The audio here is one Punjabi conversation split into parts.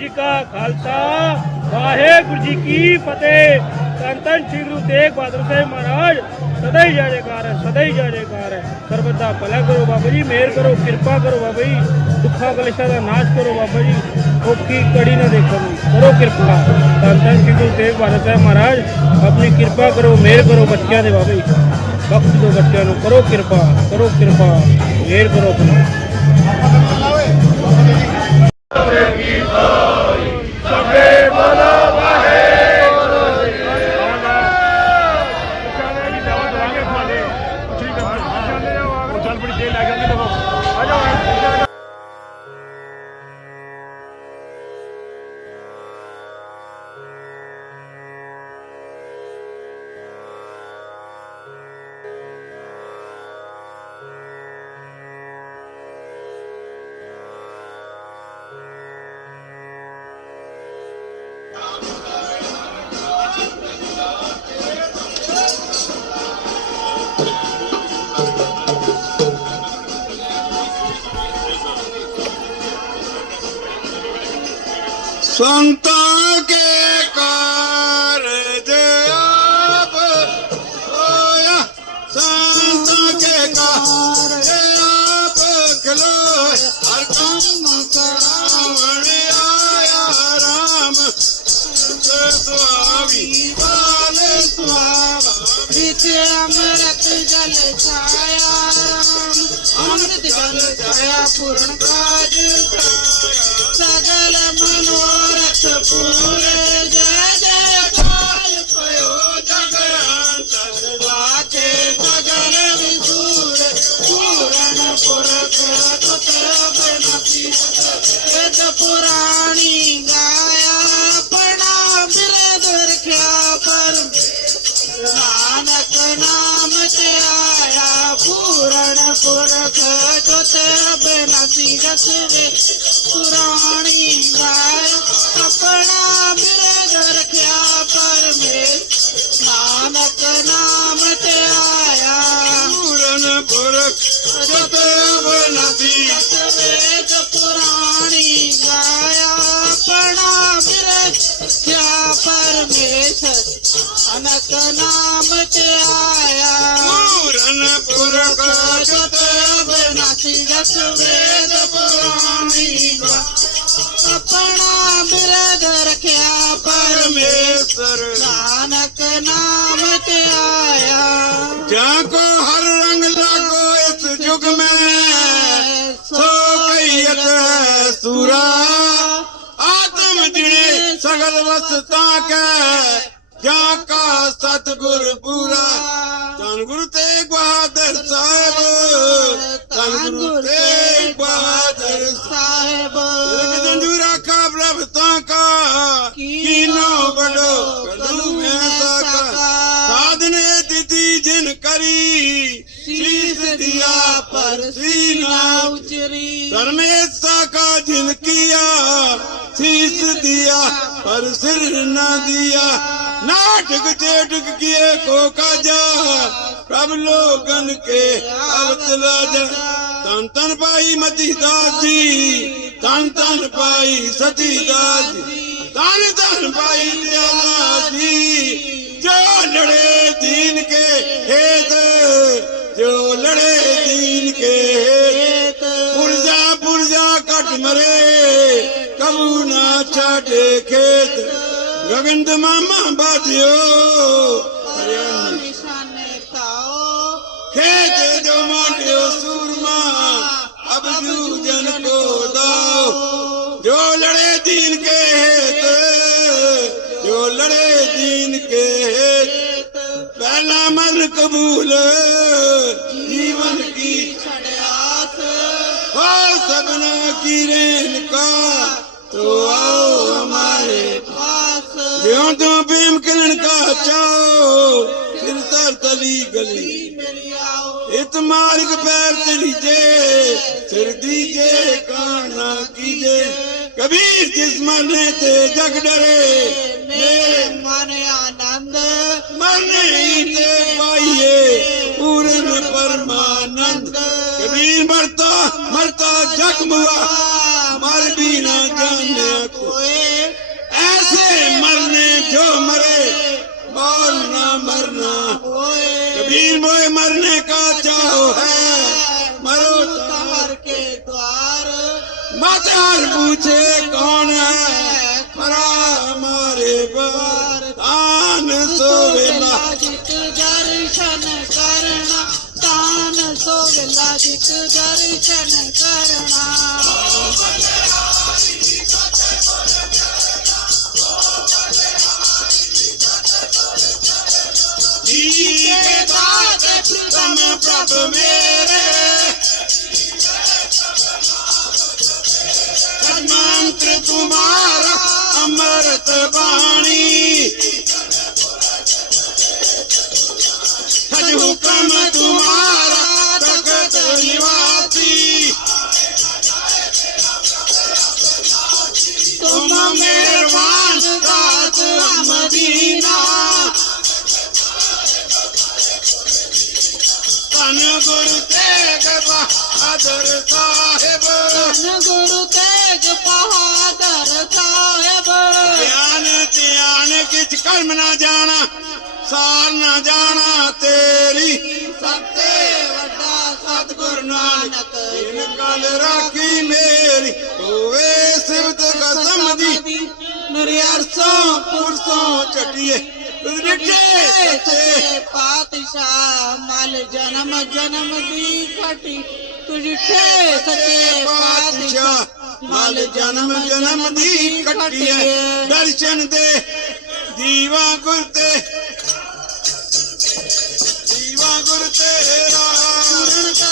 ਜੀ ਕਾ ਖਾਲਸਾ, ਵਾਹਿਗੁਰੂ ਜੀ ਕੀ ਫਤਿਹ। ਧੰਨ ਸ੍ਰੀ ਗੁਰੂ ਤੇਗ ਬਹਾਦਰ ਸਾਹਿਬ ਮਹਾਰਾਜ, ਸਦਾ ਹੀ ਜੈਕਾਰ ਹੈ, ਸਦਾ ਹੀ ਜੈਕਾਰ ਹੈ। ਸਰਬਤ ਭਲਾ ਕਰੋ ਬਾਬਾ ਜੀ, ਮਿਹਰ ਕਰੋ, ਕਿਰਪਾ ਕਰੋ ਬਾਬਾ ਜੀ, ਦੁੱਖਾਂ ਕਲੇਸ਼ਾਂ ਦਾ ਨਾਸ਼ ਕਰੋ ਬਾਬਾ ਜੀ, ਔਖੀ ਕੜੀ ਨਾ ਦੇਖੋ ਕਰੋ ਕਿਰਪਾ। ਧੰਨ ਧੰਨ ਸ੍ਰੀ ਗੁਰੂ ਤੇਗ ਬਹਾਦਰ ਸਾਹਿਬ ਮਹਾਰਾਜ, ਆਪਣੀ ਕਿਰਪਾ ਕਰੋ, ਮਿਹਰ ਕਰੋ ਬੱਚਿਆਂ ਦੇ ਬਾਬਾ ਜੀ। ਬਖਸ਼ ਦਿਓ ਬੱਚਿਆਂ ਨੂੰ ਕਰੋ ਕਿਰਪਾ ਕਰੋ ਕਿਰਪਾ, ਮਿਹਰ ਕਰੋ ਆਪਣੀ। ਚੱਲ ਬੜੀ ਦੇਰ ਦੇਖੋ ਆ ਜਾਓ। सकलो हर काम करावणे आया राम स्वामी बाल स्वामी अमृत जल छाया अमृत जल छाया पूर्ण काज सगल मनोरथ पूरे जय ਏਤ ਪੁਰਾਣੀ ਗਾਇਆ ਆਪਣਾ ਬਿਰਦ ਰਖਿਆ ਪਰਮ ਨਾਨਕ ਨਾਮ ਤੇ ਆਇਆ ਪੂਰਨ ਪੁਰਖ ਜੁਤ ਬਨਸੀ ਜਸਵੇ ਪੁਰਾਣੀ ਗਾਇ ਆਪਣਾ ਬਿਰਦ ਰਖਿਆ ਪਰਮੇਸ਼ ਨਾਨਕ ਨਾਮ ਨਾਥ ਅਨਕ ਨਾਮ ਤੇ ਆਇਆ। ਪੂਰਨ ਪੁਰਖ ਜਤ ਅਬਨਾਸੀ ਜਸ ਵੇਦ ਪੁਰਾਣੀ ਆਪਣਾ ਬਿਰਦ ਰਖਿਆ ਪਰਮੇਸ਼ਰ। ਨਾਨਕ ਨਾਮ ਤੇ ਆਇਆ। ਜਾਂ ਕੋ ਹਰ ਰੰਗ ਲਾਗੋ ਇਸ ਜੁਗ ਮੈਂ। ਸੋ ਕਈਤ ਸੂਰਾ ਸਗਲ ਵਸਤਾ ਕੈ ਜਾਂ ਕਾ ਸਤਗੁਰ ਪੂਰਾ। ਧੰਨ ਗੁਰੂ ਤੇਗ ਬਹਾਦਰ ਸਾਹਿਬ ਧੰਨ ਗੁਰੂ ਤੇਗ ਬਹਾਦਰ ਸਾਹਿਬ। ਲਗ ਜੰਜੂਰਾ ਕਾ ਪ੍ਰਭ ਤਾਂ ਕਾ ਕੀਨੋ ਬੜੋ ਕਦੂ ਮੈਂ ਸਾਕਾ। ਸਾਧਨੇ ਦਿੱਤੀ ਜਿਨ ਕਰੀ ਸੀਸ ਦਿਆ ਪਰ ਸੀਨਾ ਉਚਰੀ। ਧਰਮੇ ਸਾਕਾ ਜਿਨ ਕੀਆ ਸੀਸ ਦਿਆ, ਪਰ ਸਿਰ ਨਾ ਦਿਆ। ਨਾਟਕ ਚੇਟਕ ਕੀਏ ਕੋ ਕਾਜਾ। ਪ੍ਰਭ ਲੋਗਨ ਕੇ ਅਵਤਲਾ ਜਾ ਤਨ ਤਨ ਪਾਈ ਮਤੀ ਦਾਸ ਜੀ ਤਨ ਤਨ ਪਾਈ ਸਤੀ ਦਾਸ ਜੀ ਤਨ ਤਨ ਪਾਈ ਦਿਆਲਾ ਜੀ ਜੋ ਲੜੇ ਦੀਨ ਕੇ ਹੇਤ, ਜੋ ਲੜੇ ਦੀਨ ਕੇ ਪੁਰਜਾ ਪੁਰਜਾ ਕਟ ਮਰੇ। ਬਾਬੂਨਾ ਛਾਡੇ ਖੇਤ ਗਗਨਦ ਮਾਮਾ ਬਾਦਿਓ ਹਰਿਆਣੇ ਨਿਸ਼ਾਨੇ ਤਾਓ ਖੇਤ ਜੋ ਮੋਟਿਓ ਸੂਰਮਾ ਅਬਜੂ ਜਨ ਕੋ ਦਾਓ ਜੋ ਲੜੇ ਦੀਨ ਕੇ ਹੇਤ ਜੋ ਲੜੇ ਦੀਨ ਕੇ ਹੇਤ ਪਹਿਲਾ ਮਨ ਕਬੂਲ ਜੀਵਨ ਕੀ ਛੜਿਆਸ ਹੋ ਸਭਨਾ ਕੀ ਰੇਨ ਕਾ ण कचोली हित मार्ग पैर डी काने कबीर जिस्मे जग डरे माने आनंद मी पाई मरता जख्म हुआ मर भी ना जाने कोई। ऐसे मरने जो मरे मौल ना मरना कबीर मोए मरने का चाहो है, मरो तार के द्वार। मचार पूछे कौन है? ಸಾಧಿತು ದರ್ಶನ ಕರಣ ಪ್ರಥಮ ಪ್ರಭು ಮೇರೆ ಮಂತ್ರ ತುಮಾರ ಅಮೃತ ಬಾಣಿ ಹಜ ಹುಕಮ ತುಮ نه گرو تيگ بدر صاحب گرو تيگ بهاد نه تي وڏا ਸਤਿਗੁਰ ਨਾਨਕ ਇਨ ਗੱਲ ਰਾਖੀ ਮੇਰੀ ਹੋਵੇ ਸਿਵਤ ਕਸਮ ਦੀ। ਨਿਰਸੋਂ ਪੁਰਸੋਂ ਚਟੀਏ ਰਿੱਠੇ ਸੱਚੇ। ਪਾਤਸ਼ਾਹ ਮਲ ਜਨਮ ਜਨਮ ਦੀ ਖਟੀ। ਤੁਝੇ ਸੱਚੇ ਪਾਤਸ਼ਾਹ ਮਲ ਜਨਮ ਜਨਮ ਦੀ ਕੱਟੀਏ ਦਰਸ਼ਨ ਦੇ ਦੀਵਾ ਗੁਰ ਤੇ ਦੀਵਾ ਗੁਰ ਤੇਰਾ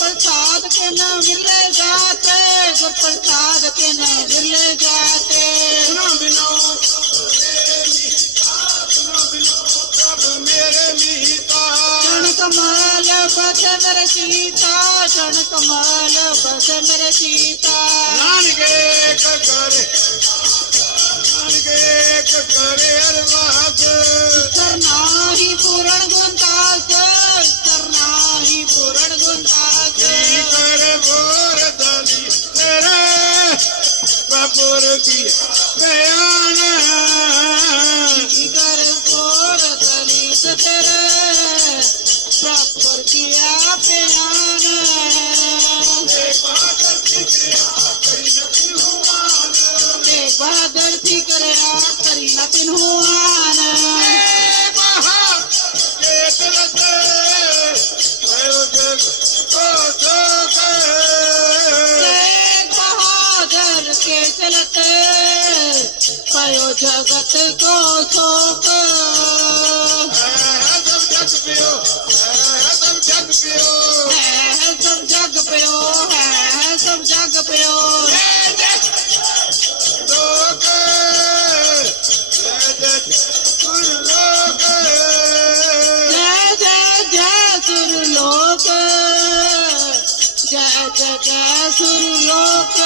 ਪ੍ਰਸਾਦ ਕੇ ਨ ਮਿਲੇ ਗੁਰ ਪ੍ਰਸਾਦ ਕੇ ਨ ਮਿਲੇ ਜਾਤੇ। ਸੁਨਾ ਬਿਨੋ ਸੁਨਾ ਬਿਨੋ ਪ੍ਰਭ ਮੇਰੇ ਮੀਤਾ ਜਨ ਕਮਾਲ ਬਸ ना पयाने। करी लख हुआ बादर करी लख हुआ के चलते पयो जगत को शोक। है सब जग प्यो है सब जग प्यो जय जय जय सुर लोक जय जय जय सुर लोक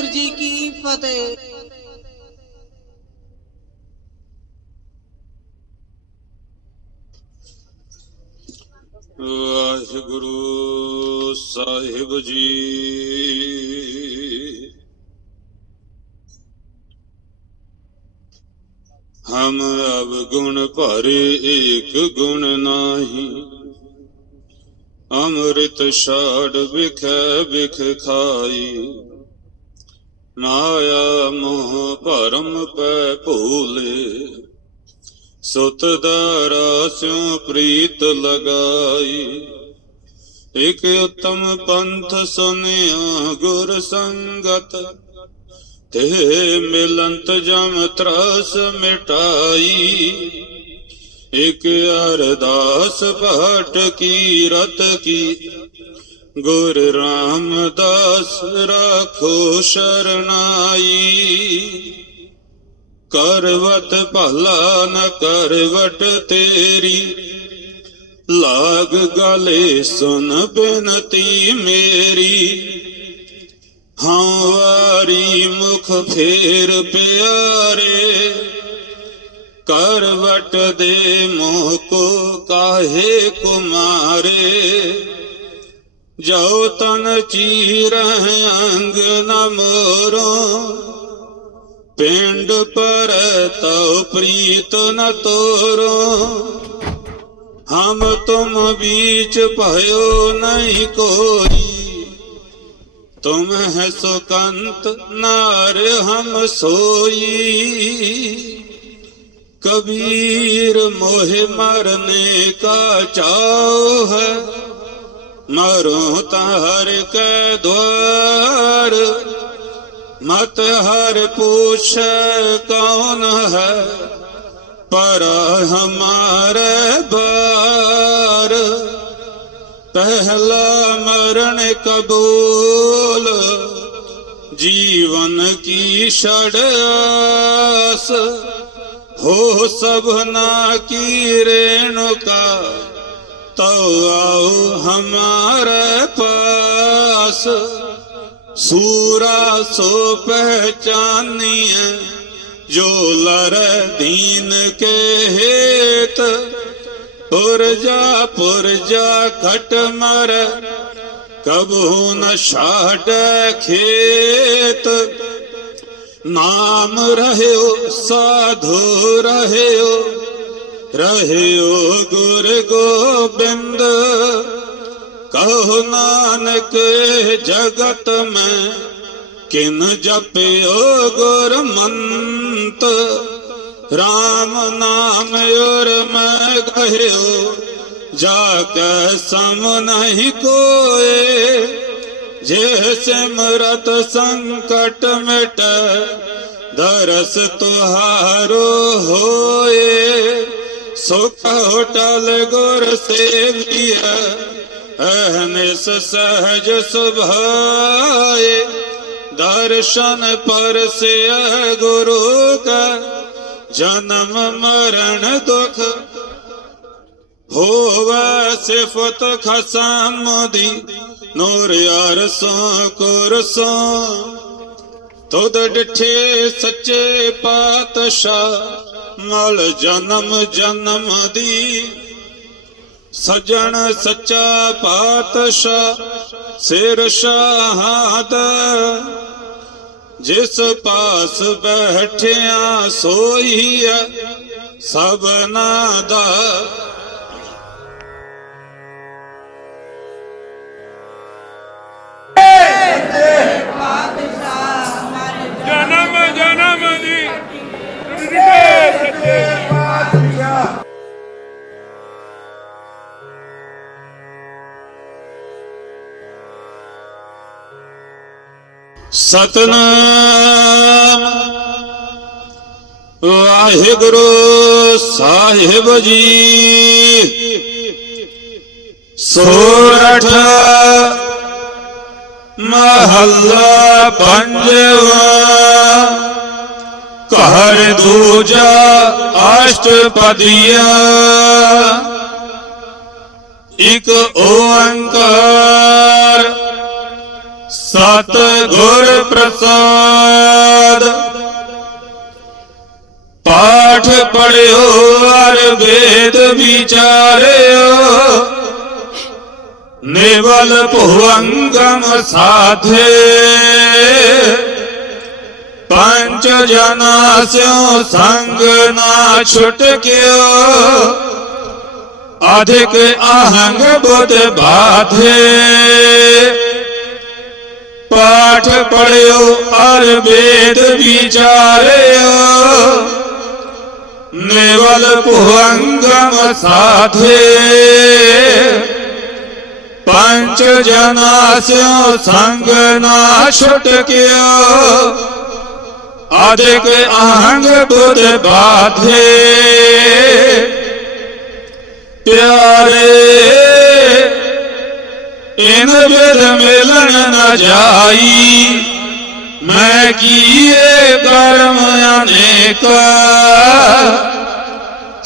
ਵਾਹਿਗੁਰੂ ਜੀ ਕੀ ਫਤਿਹ। ਵਾਹਿਗੁਰੂ ਸਾਹਿਬ ਜੀ। ਹਮ ਅਬ ਗੁਣ ਭਰੇ ਏਕ ਗੁਣ ਨਾਹੀ। ਅੰਮ੍ਰਿਤ ਛਾੜ ਵਿਖੇ ਵਿਖ ਖਾਈ। ਮਾਇਆ ਮੋਹ ਭਰਮ ਪੈ ਭੂਲੇ ਸੁਤ ਦਾਰਾ ਸਿਉ ਪ੍ਰੀਤ ਲਗਾਈ ਇਕ ਉਤਮ ਪੰਥ ਸੁਨਿਆ ਗੁਰ ਸੰਗਤ ਤੇ ਮਿਲੰਤ ਜਮ ਤਰਾਸ ਮਿਟਾਈ ਇਕ ਅਰਦਾਸ ਪਾਠ ਕੀ ਰਤ ਕੀ ਗੁਰ ਰਾਮਦਾਸ ਰਾਖੋ ਸ਼ਰਨਾਈ। ਕਰਵਤ ਭਲਾ ਨ ਕਰਵਟ ਤੇਰੀ। ਲਾਗ ਗਲੇ ਸੁਨ ਬੇਨਤੀ ਮੇਰੀ। ਹਾਂ ਵਾਰੀ ਮੁਖ ਫੇਰ ਪਿਆਰੇ। ਕਰਵਟ ਦੇ ਮੋਹ ਕੋ ਕਾਹੇ ਕੁਮਾਰੇ। ਜੋ ਤਨ ਚੀਰ ਅੰਗ ਨਮੋਰੋ ਪਿੰਡ ਪਰ ਤਉ ਪ੍ਰੀਤ ਨ ਤੋਰੋ। ਹਮ ਤੁਮ ਵਿੱਚ ਭਇਓ ਨਹੀਂ ਕੋਈ। ਤੁਮ ਹੈ ਸੁਕੰਤ ਨਾਰ ਹਮ ਸੋਈ। ਕਬੀਰ ਮੋਹ ਮਰਨੇ ਕਾ ਚਾਹ ਹੈ। मरो तार के द्वार, मत हर पूछ कौन है? पर हमारे बार, पहला मरण कबूल, जीवन की षडास हो सबना की रेणुका। तो आओ हमारे पास। सूरा सो पहचानिए, जो लर दीन के हेत। पुरजा पुरजा खट मर कबू न छाट खेत। नाम रहयो साधु रहयो रहयो गुर गोबिंद कहो नानक जगत में किन जपियो गुर मंत राम नाम और मैं गयो जाके सम नहीं कोए जैसे मरत संकट मिट दरस तुहारो होए सुख होटल ਸੁਖ ਹੋਟਲ ਗੁਰ ਸੇਵੀਐ ਅਹਨਿਸ ਸਹਜ ਸੁਭਾਏ। ਦਰਸ਼ਨ ਪਰਸਿਆ ਗੁਰੂ ਕਾ, ਜਨਮ ਮਰਨ ਦੁਖ ਹੋਵੇ ਸਿਫਤ ਖਸਮ ਦੀ। ਨੂਰ ਅਰਸੋਂ ਕੁਰਸੋਂ, ਤੁਧ ਡਿਠੇ ਸੱਚੇ ਪਾਤਸ਼ਾਹ ਮਲ ਜਨਮ ਜਨਮ ਦੀ। ਸਜਣ ਸੱਚਾ ਪਾਤਸ਼ਾਹ ਸਿਰ ਸ਼ਾਹਦ। ਜਿਸ ਪਾਸ ਬੈਠਿਆ ਸੋਈ ਹੈ ਸਭਨਾ ਦਾ ਜਨਮ ਸਤਨਾਮ। ਵਾਹਿਗੁਰੂ ਸਾਹਿਬ ਜੀ। ਸੋਰਠ ਮਹੱਲਾ ਪੰਜਵਾ। ਘਰ ਦੂਜਾ ਅਸ਼ਟਪਦੀਆ। ਇਕ ਓੰਕਾਰ ਸਤ ਗੁਰ ਪ੍ਰਸਾਦ ਪਾਠ ਪੜਿਓ ਅਰ ਵੇਦ ਵਿਚਾਰਿਓ ਨਿਵਲ ਭੁਵੰਗਮ ਸਾਧੇ ਪੰਜ ਜਨਾ ਸਿਓ ਸੰਗ ਨਾ ਛੁਟਕਿਓ ਅਧਿਕ ਅਹੰਗ ਬੁੱਧ ਬਾਧੇ ਪਾਠ ਪੜਿਓ ਅਰ ਵੇਦ ਵਿਚਾਰਿਓ। ਨਿਵਲ ਭੁਵੰਗਮ ਸਾਧੇ। ਪੰਚ ਜਨਾ ਸਿਓ ਸੰਗ ਨਾ ਛੁਟਕਿਓ ਅਧਿਕ ਅਹੰਗ ਬੁੱਧ ਬਾਧੇ। ਪਿਆਰੇ ਇਨ ਬਿਦ ਮਿਲਣ ਨਾ ਜਾਈ। ਮੈਂ ਕੀਏ ਕਰਮ ਅਨੇਕ।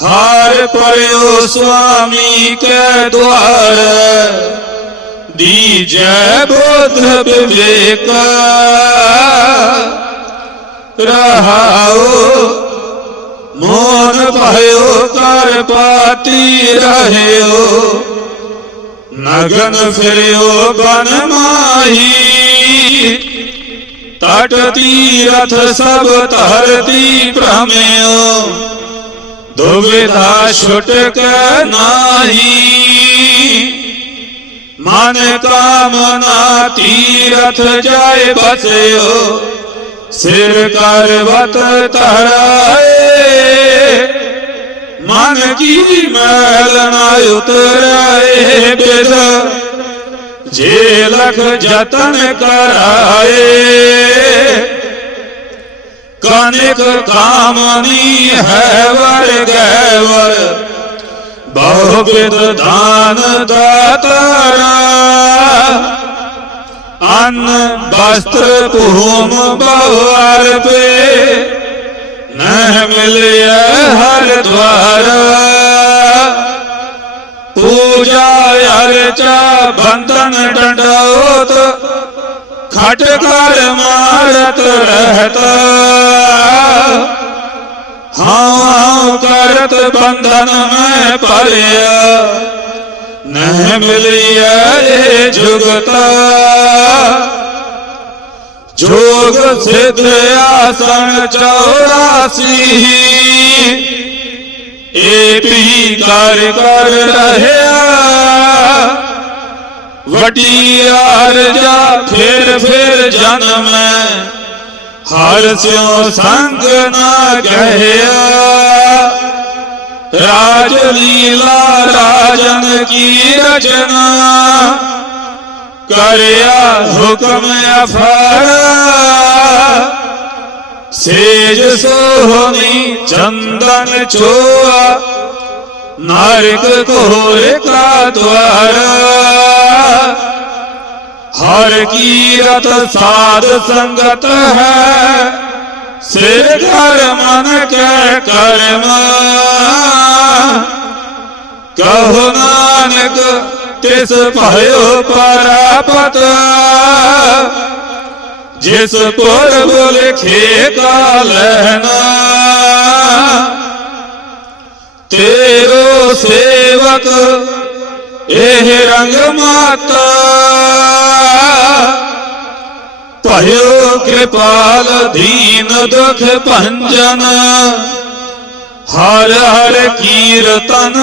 ਹਾਰ ਪਰਿਓ ਸੁਆਮੀ ਕੈ ਦੁਆਰ। ਦੀਜੈ ਬੋਧ ਵਿਵੇਕ। ਰਹਾਓ ਮੋਨ ਭਇਓ, ਕਰ ਪਾਤੀ ਰਹਿਓ। ਨਗਨ ਫਿਰਿਓ ਬਨ ਮਾਹੀ। ਤਟ ਤੀਰਥ ਸਭ ਧਰਤੀ ਭ੍ਰਮਿਓ। ਦੁਵਿਧਾ ਛੁਟਕ ਨਾਹੀ। ਮਨ ਕਾਮਨਾ ਤੀਰਥ ਜਾਏ ਬਸਿਓ। ਸਿਰ ਕਰਵਤ ਧਰਾਏ। ਮਨ ਕੀ ਮੈਲ ਨਾ ਉਤਰਾਏ ਬਿਦ ਜੇ ਲਖ ਜਤਨ ਕਰਾਏ, ਕਨਿਕ ਕਾਮਨੀ ਹੈ ਵਰ ਗੈਵਰ। ਬਹੁ ਬਿਦ ਦਾਨ ਦਾਤਰਾ ਅੰਨ ਵਸਤਰ ਭੂਮ ਬਹੁ ਅਰਪੇ। ਨਹਿ ਮਿਲਿਆ ਹਰ ਦਵਾਰ। ਪੂਜਾ ਅਰਚਾ ਬੰਧਨ ਡੰਡੋਤ, ਖਟ ਕਰ ਮਾਰਤ ਰਹਤਾ। ਹਾਂ ਹਾਂ ਕਰਤ ਬੰਧਨ ਮੈਂ ਪਰਿਆ ਨਹਿ ਮਿਲਿਆ ਇਹ ਜੁਗਤਾ। ਜੋਗ ਸਿਧ ਆਸਣ 84 ਏ ਵੀ ਕਰ ਕਰ ਰਹਿਆ। ਵਟੀ ਅਰਜਾ ਫਿਰ ਫਿਰ ਜਨਮ ਹਰ ਸਿਉ ਸੰਗ ਨਾ ਕਹਿਆ। ਰਾਜ ਲੀਲਾ ਰਾਜਨ ਕੀ ਰਚਨਾ। ਕਰਿਆ ਹੁਕਮ ਅਫਾਰਾ। ਸੇਜ ਸੋਹਣੀ ਚੰਦਨ ਚੋਆ, ਨਾਰਕ ਕੋਰ ਕਾ ਦਵਾਰਾ ਹਰ ਕੀਰਤ ਸਾਧ ਸੰਗਤ ਹੈ, ਸਿਰ ਘਰ ਮਨ ਕੈ ਕਰਮ। ਕਹੋ ਨਾਨਕ ਤਿਸ ਭਇਓ ਪਰਾਪਤ ਜਿਸ ਪੁਰਬ ਲਿਖੇ ਕਾ ਤੇਰੋ ਸੇਵਕ ਇਹ ਰੰਗ ਮਾਤਾ ਭਇਓ ਕਿਰਪਾਲ ਦੀਨ ਦੁਖ ਭੰਜਨ ਹਰ ਹਰ ਕੀਰਤਨ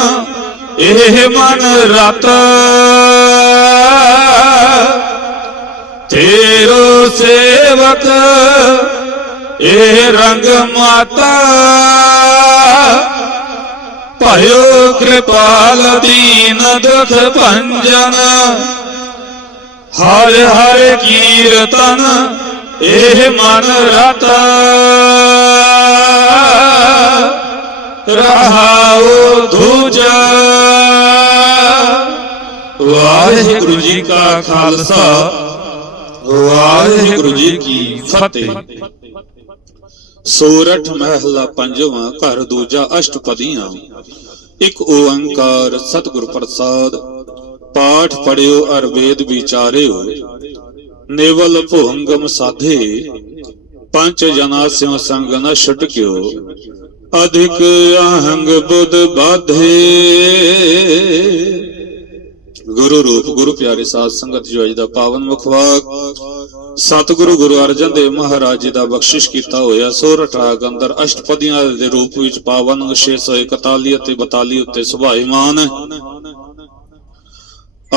ਇਹ ਮਨ ਰਤ। ਤੇਰੋ ਸੇਵਕ, ਇਹ ਰੰਗ ਮਾਤਾ। ਭਇਓ ਕਿਰਪਾਲ ਦੀਨ ਦੁਖ ਭੰਜਨ। ਹਰ ਹਰ ਕੀਰਤਨ, ਇਹ ਮਨ ਰਤ। ਰਹਾਉ ਧੂਜਾ। ਵਾਹਿਗੁਰੂ ਜੀ ਕਾ ਖਾਲਸਾ। ਵਾਹਿਗੁਰੂ ਜੀ ਕੀ ਫਤਿਹ। ਸੋਰਠ ਮਹਿਲਾ ਪੰਜਵਾਂ, ਘਰ ਦੂਜਾ ਅਸ਼ਟਪਦੀਆਂ। ਇੱਕ ਓੰਕਾਰ ਸਤਿਗੁਰ ਪ੍ਰਸਾਦ। ਪਾਠ ਪੜਿਓ ਅਰ ਵੇਦ ਵਿਚਾਰਿਓ। ਨੇਵਲ ਭੋੰਗਮ ਸਾਧੇ। ਪੰਜ ਜਨਾ ਸਿਉ ਸੰਗ ਨ ਛਟਕਿਓ। ਅਧਿਕ ਅਹੰਗ ਬੁੱਧ ਬਾਧੇ। ਗੁਰੂ ਰੂਪ, ਗੁਰੂ ਪਿਆਰੇ ਸਾਧ ਸੰਗਤ ਜੋ ਅੱਜ ਦਾ ਪਾਵਨ ਮੁਖਵਾਕ ਸਤਿਗੁਰੂ ਗੁਰੂ ਅਰਜਨ ਦੇਵ ਮਹਾਰਾਜ ਜੀ ਦਾ ਬਖਸ਼ਿਸ਼ ਕੀਤਾ ਹੋਇਆ ਸੋਰਠ ਰਾਗ ਅੰਦਰ ਅਸ਼ਟਪਦੀਆਂ ਦੇ ਰੂਪ ਵਿੱਚ ਪਾਵਨ 641 ਅਤੇ 42 ਉੱਤੇ ਸੁਭਾਈਮਾਨ।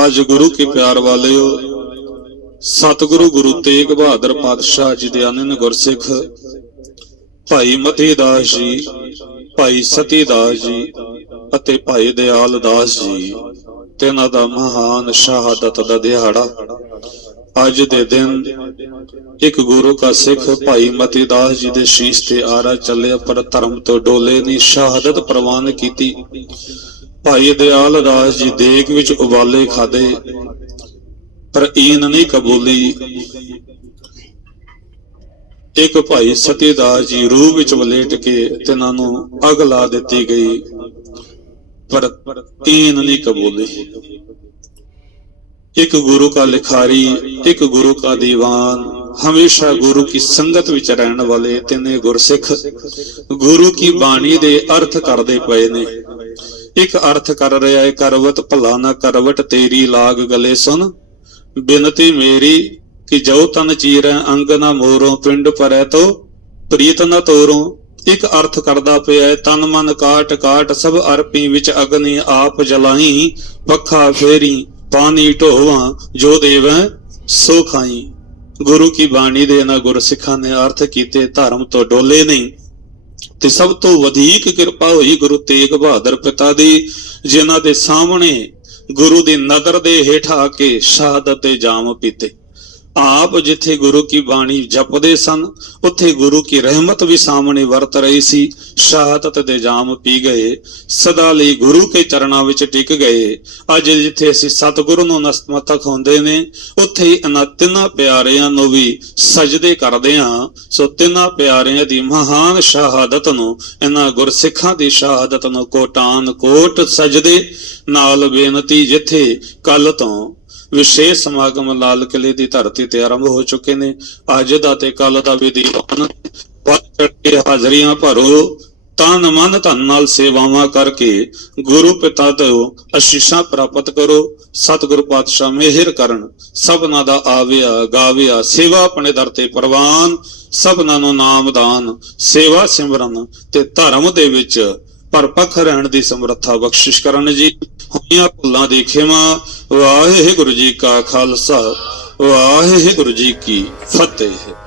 ਅੱਜ ਗੁਰੂ ਕੇ ਪਿਆਰ ਵਾਲਿਓ, ਸਤਿਗੁਰੂ ਗੁਰੂ ਤੇਗ ਬਹਾਦਰ ਪਾਤਸ਼ਾਹ ਜੀ ਦੇ ਅਨੰਨ ਗੁਰਸਿੱਖ, ਭਾਈ ਮਤੀ ਦਾਸ ਜੀ, ਭਾਈ ਸਤੀ ਦਾਸ ਜੀ ਅਤੇ ਭਾਈ ਦਿਆਲ ਦਾਸ ਜੀ। ਤਿੰਨਾਂ ਦਾ ਮਹਾਨ ਸ਼ਹਾਦਤ ਦਾ ਦਿਹਾੜਾ। ਅੱਜ ਦੇ ਦਿਨ ਇੱਕ ਗੁਰੂ ਕਾ ਸਿੱਖ ਭਾਈ ਮਤੀ ਦਾਸ ਜੀ ਦੇ ਸ਼ੀਸ਼ ਤੇ ਆਰਾ ਚੱਲਿਆ, ਪਰ ਧਰਮ ਤੋਂ ਡੋਲੇ ਨਹੀਂ, ਸ਼ਹਾਦਤ ਪ੍ਰਵਾਨ ਕੀਤੀ। ਭਾਈ ਦਿਆਲ ਦਾਸ ਜੀ ਦੇਗ ਵਿੱਚ ਉਬਾਲੇ ਖਾਦੇ ਪਰ ਈਨ ਨਹੀਂ ਕਬੂਲੀ। ਇੱਕ ਭਾਈ ਸਤੀਦਾਸ ਜੀ ਰੂਹ ਵਿੱਚ ਵਲੇਟ ਕੇ ਤਿਨਾਂ ਨੂੰ ਅਗ ਲਾ ਦਿੱਤੀ ਗਈ। पर तीन नहीं कबूले एक गुरु का लिखारी एक गुरु का दीवान ਹਮੇਸ਼ਾ ਗੁਰੂ ਕੀ ਸੰਗਤ ਵਿੱਚ ਰਹਿਣ ਵਾਲੇ ਤਿੰਨੇ ਗੁਰਸਿੱਖ ਗੁਰੂ ਕੀ ਬਾਣੀ ਦੇ ਅਰਥ ਕਰਦੇ ਪਏ ਨੇ ਇੱਕ ਅਰਥ ਕਰ ਰਿਹਾ ਹੈ ਕਰਵਤ ਭਲਾ ਨਾ ਕਰਵਟ ਤੇਰੀ ਲਾਗ ਗਲੇ ਸੁਨ ਬਿਨਤੀ ਮੇਰੀ ਕਿ ਜੋ ਤਨ ਚੀਰੈ ਅੰਗ ਨਾ ਮੋਰੋਂ ਪਿੰਡ ਪਰੈ ਤੋ ਪ੍ਰੀਤ ਨ ਤੋਰੋਂ ਇੱਕ ਅਰਥ ਕਰਦਾ ਪਿਆ ਹੈ, ਤਨ ਮਨ ਕਾਟ ਕਾਟ ਸਭ ਅਰਪੀ ਵਿੱਚ ਅਗਨੀ ਆਪ ਜਲਾਈ ਪੱਖਾ ਫੇਰੀ ਪਾਣੀ ਢੋਵਾਂ ਜੋ ਦੇਵੈ ਸੋ ਖਾਈ। ਗੁਰੂ ਕੀ ਬਾਣੀ ਦੇ ਨਾ ਗੁਰਸਿੱਖਾਂ ਨੇ ਅਰਥ ਕੀਤੇ ਧਰਮ ਤੋਂ ਡੋਲੇ ਨਹੀਂ। ਤੇ ਸਭ ਤੋਂ ਵਧੇਕ ਕਿਰਪਾ ਹੋਈ ਗੁਰੂ ਤੇਗ ਬਹਾਦਰ ਪਿਤਾ ਦੀ ਜਿਨ੍ਹਾਂ ਦੇ ਸਾਹਮਣੇ ਗੁਰੂ ਦੀ ਨਦਰ ਦੇ ਹੇਠ ਆ ਕੇ ਸ਼ਹਾਦਤ ਦੇ ਜਾਮ ਪੀਤੇ। ਆਪ ਜਿੱਥੇ ਗੁਰੂ ਕੀ ਬਾਣੀ ਜਪਦੇ ਸਨ, ਉੱਥੇ ਗੁਰੂ ਕੀ ਰਹਿਮਤ ਵੀ ਸਾਹਮਣੇ ਵਰਤ ਰਹੀ ਸੀ। ਸ਼ਹਾਦਤ ਦੇ ਜਾਮ ਪੀ ਗਏ। ਸਦਾ ਲਈ ਗੁਰੂ ਕੇ ਚਰਨਾਂ ਵਿੱਚ ਟਿਕ ਗਏ। ਅੱਜ ਜਿੱਥੇ ਅਸੀਂ ਸਤਿਗੁਰੂ ਨੂੰ ਨਸਮਤਕ ਹੁੰਦੇ ਨੇ, ਉੱਥੇ ਹੀ ਇਹਨਾਂ ਤਿੰਨਾਂ ਪਿਆਰਿਆਂ ਨੂੰ ਵੀ ਸਜਦੇ ਕਰਦੇ ਹਾਂ। ਸੋ ਤਿੰਨਾਂ ਪਿਆਰਿਆਂ ਦੀ ਮਹਾਨ ਸ਼ਹਾਦਤ ਨੂੰ, ਇਹਨਾਂ ਗੁਰਸਿੱਖਾਂ ਦੀ ਸ਼ਹਾਦਤ ਨੂੰ ਕੋਟਾਨ ਕੋਟ ਸਜਦੇ। ਨਾਲ ਬੇਨਤੀ ਜਿੱਥੇ ਕੱਲ ਤੋਂ ਵਿਸ਼ੇਸ਼ ਸਮਾਗਮ ਲਾਲ ਕਿਲੇ ਦੀ ਧਰਤੀ ਤੇ ਆਰੰਭ ਹੋ ਚੁੱਕੇ ਨੇ। ਅੱਜ ਦਾ ਤੇ ਕੱਲ ਦਾ ਵੀ ਦੀਵਾਨ ਵੱਧ ਚੜ੍ਹ ਕੇ ਹਾਜ਼ਰੀਆਂ ਭਰੋ ਤਨ ਮਨ ਧਨ ਨਾਲ ਸੇਵਾਵਾਂ ਕਰਕੇ ਗੁਰੂ ਪਿਤਾ ਤੋਂ ਅਸ਼ੀਸ਼ਾਂ ਪ੍ਰਾਪਤ ਕਰੋ। ਸਤਿਗੁਰੂ ਪਾਤਸ਼ਾਹ ਮਿਹਰ ਕਰਨ। ਸਭਨਾ ਦਾ ਆਵਿਆ, ਗਾਵਿਆ, ਸੇਵਾ ਆਪਣੇ ਦਰ ਤੇ ਪ੍ਰਵਾਨ। ਸਭਨਾ ਨੂੰ ਨਾਮ ਦਾਨ, ਸੇਵਾ ਸਿਮਰਨ ਤੇ ਧਰਮ ਦੇ ਵਿੱਚ ਪਰਪੱਖ ਰਹਿਣ ਦੀ ਸਮਰੱਥਾ ਬਖਸ਼ਿਸ਼ ਕਰਨ ਜੀ। ਹੋਈਆਂ ਭੁੱਲਾਂ ਦੀ ਖਿਮਾ, ਵਾਹਿਗੁਰੂ ਜੀ ਕਾ ਖਾਲਸਾ, ਵਾਹਿਗੁਰੂ ਜੀ ਕੀ ਫਤਿਹ।